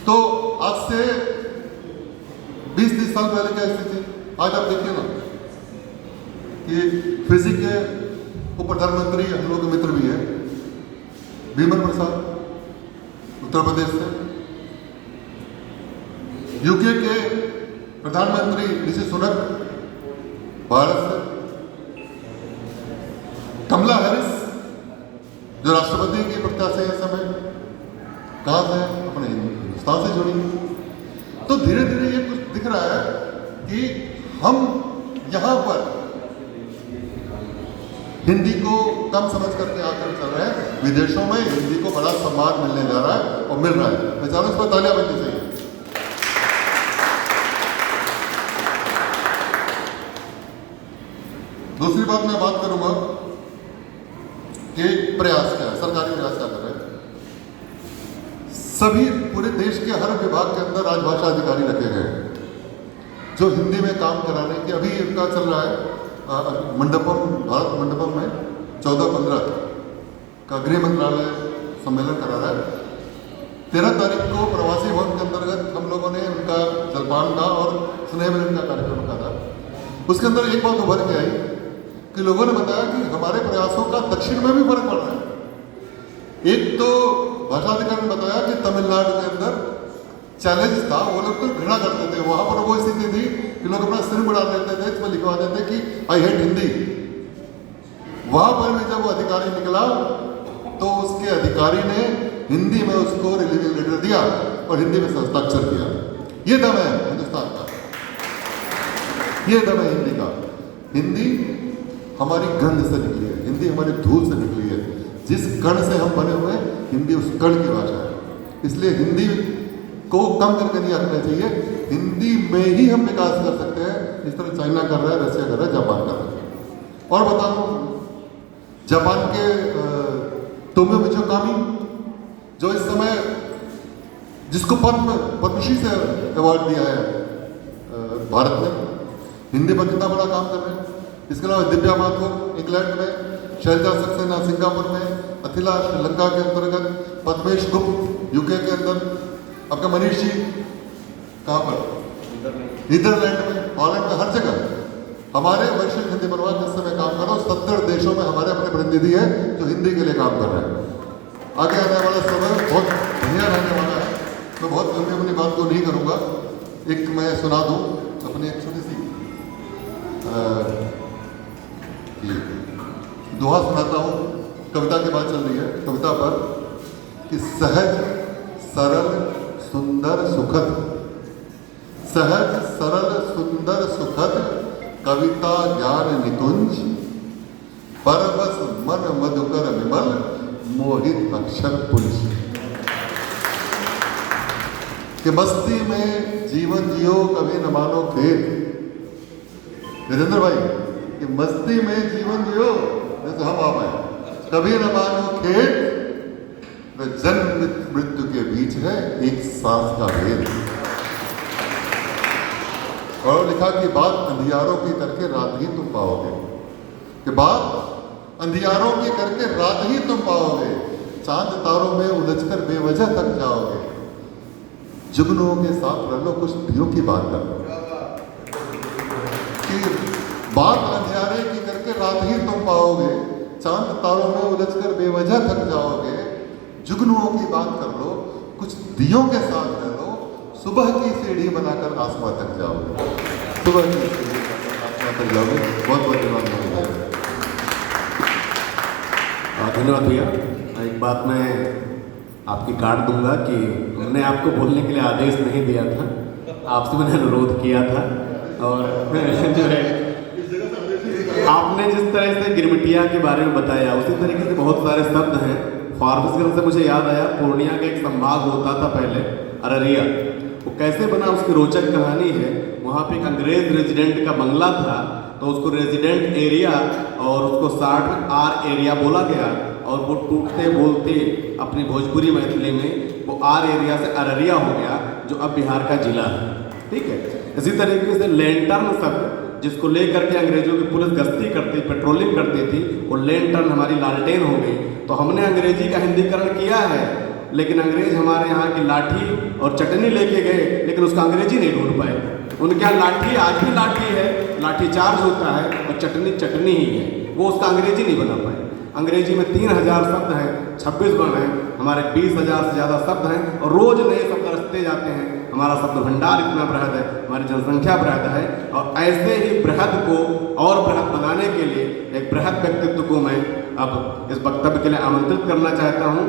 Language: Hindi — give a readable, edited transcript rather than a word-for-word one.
तो आज से 20-30 साल पहले क्या स्थिति, आज आप देखिए ना कि फिजी के उप प्रधानमंत्री हम लोग के मित्र भी है, बिमल प्रसाद उत्तर प्रदेश से, यूके के प्रधानमंत्री ऋषि सुनक भारत से, कमला हैरिस जो राष्ट्रपति की प्रत्याशी है समय कहाँ से, अपने हिंदुस्तान से जुड़ी। तो धीरे धीरे ये कुछ दिख रहा है कि हम यहाँ पर हिंदी को कम समझ करके आकर चल रहे हैं, विदेशों में हिंदी को बड़ा सम्मान मिलने जा रहा है और मिल रहा है। मैं चाहूँ इस पर तालियां बजनी चाहिए। दूसरी बात मैं बात करूंगा कि प्रयास क्या है, सरकारी प्रयास क्या कर रहे हैं। सभी पूरे देश के हर विभाग के अंदर राजभाषा अधिकारी रखे गए हैं जो हिंदी में काम कराने की, अभी इनका चल रहा है मंडपम, भारत मंडपम में 14-15 का गृह मंत्रालय सम्मेलन करा रहा है। 13 तारीख को प्रवासी भवन के अंतर्गत हम लोगों ने उनका जलपान का और स्नेह मिलन का कार्यक्रम रखा था। उसके अंदर एक बात उभर के आई कि लोगों ने बताया कि हमारे प्रयासों का दक्षिण में भी फर्क पड़ रहा है। एक तो भाषा अधिकारी ने बताया कि तमिलनाडु के अंदर चैलेंज था, वो लोग तो घृणा करते थे, वहां पर वो स्थिति थी कि लोग अपना सिर बढ़ा देते थे, इसमें लिखवा देते कि आई हेट हिंदी। वहां पर भी जब वो अधिकारी निकला तो उसके अधिकारी ने हिंदी में उसको रिलीजियस लेटर दिया और हिंदी में हस्ताक्षर किया। ये दम है हिंदुस्तान का, ये दम है हिंदी का। हिंदी हमारी गंध से निकली है, हिंदी हमारी धूल से निकली है। जिस कण से हम बने हुए हैं, हिंदी उस कण की भाषा है। इसलिए हिंदी को कम करके नहीं रखना चाहिए, हिंदी में ही हम विकास कर सकते हैं, जिस तरह चाइना कर रहा है, रशिया कर रहा है, जापान कर रहा है। और बताऊं, जापान के टोमियो मिचोकामी जो इस समय जिसको पद्मश्री से अवार्ड दिया है भारत ने, हिंदी पर कितना बड़ा काम कर रहे हैं। इसके अलावा दिव्या माथुर इंग्लैंड में, शैलजा सक्सेना सिंगापुर में, अथिला श्रीलंका के अंतर्गत, पद्मेश गुप्त यूके के अंदर, आपका मनीष जी कहाँ पर, नीदरलैंड में, हॉलैंड में, हर जगह हमारे वैश्विक हिंदी परिवार जिस समय काम कर रहे हो, 70 देशों में हमारे अपने प्रतिनिधि है जो हिंदी के लिए काम कर रहे हैं। आगे आने वाला समय बहुत बढ़िया रहने वाला है। मैं बहुत लंबी अपनी बात को नहीं करूँगा, एक मैं सुना दूँ अपनी एक छोटी सी दोहा सुनाता हूँ। कविता की बात चल रही है, कविता पर कि सहज सरल सुंदर सुखद, सहज सरल सुंदर सुखद कविता ज्ञान निकुंज, परवश मन मधुकर विमल मोहित अक्षर पुंज। कि मस्ती में जीवन जियो कभी न मानो खेत, वीरेंद्र भाई कि मस्ती में जीवन जियो, जैसे हम आप हैं, कभी न मानो खेत, जन्म मृत्यु के बीच है एक सांस का भेद। और लिखा कि बात अंधियारों की करके रात ही तुम पाओगे, कि बात अंधियारों की करके रात ही तुम पाओगे, चांद तारों में उलझकर बेवजह तक जाओगे, जुगनुओं के साथ रह लो कुछ दियों की बात कर लो। कि बात अंधियारे की करके रात ही तुम पाओगे, चांद तारों में उलझकर बेवजह थक जाओगे, जुगनुओं की बात कर लो कुछ दियों के साथ रह लो, सुबह की सीढ़ी बनाकर आसमां तक जाओगे, सुबह की सीढ़ी बनाकर आसमां तक जाओगे। बहुत बहुत धन्यवाद। धन्यवाद भैया। एक बात मैं आपकी काट दूंगा कि हमने आपको बोलने के लिए आदेश नहीं दिया था, आपसे मैंने अनुरोध किया था। और जो है आपने जिस तरह से गिरमिटिया के बारे में बताया, उसी तरीके से बहुत सारे शब्द हैं। फारबिसगंज से मुझे याद आया, पूर्णिया का एक संभाग होता था पहले, अररिया, वो कैसे बना उसकी रोचक कहानी है। वहाँ पे एक अंग्रेज रेजिडेंट का बंगला था, तो उसको रेजिडेंट एरिया और उसको 60 आर एरिया बोला गया, और वो टूटते बोलते अपनी भोजपुरी मैथिली में वो आर एरिया से अररिया हो गया, जो अब बिहार का जिला है। ठीक है, इसी तरीके से लैंटर्न शब्द जिसको लेकर के अंग्रेजों की पुलिस गश्ती करती, पेट्रोलिंग करती थी, वो लैंटर्न हमारी लालटेन हो गई। तो हमने अंग्रेजी का हिंदीकरण किया है, लेकिन अंग्रेज हमारे यहाँ की लाठी और चटनी लेके गए, लेकिन उसका अंग्रेजी नहीं ढूंढ पाए। उनके यहाँ लाठी आज भी लाठी है, लाठी चार्ज होता है, और चटनी चटनी ही है, वो उसका अंग्रेजी नहीं बना पाए। अंग्रेजी में 3000 शब्द हैं, 26 वर्ण हैं, हमारे 20,000 से ज़्यादा शब्द हैं, और रोज़ नए शब्द रचते जाते हैं। हमारा शब्द भंडार इतना बृहद है, हमारी जनसंख्या बृहद है, और ऐसे ही बृहद को और बृहद बनाने के लिए एक बृहद व्यक्तित्व को मैं अब इस वक्तव्य के लिए आमंत्रित करना चाहता हूँ।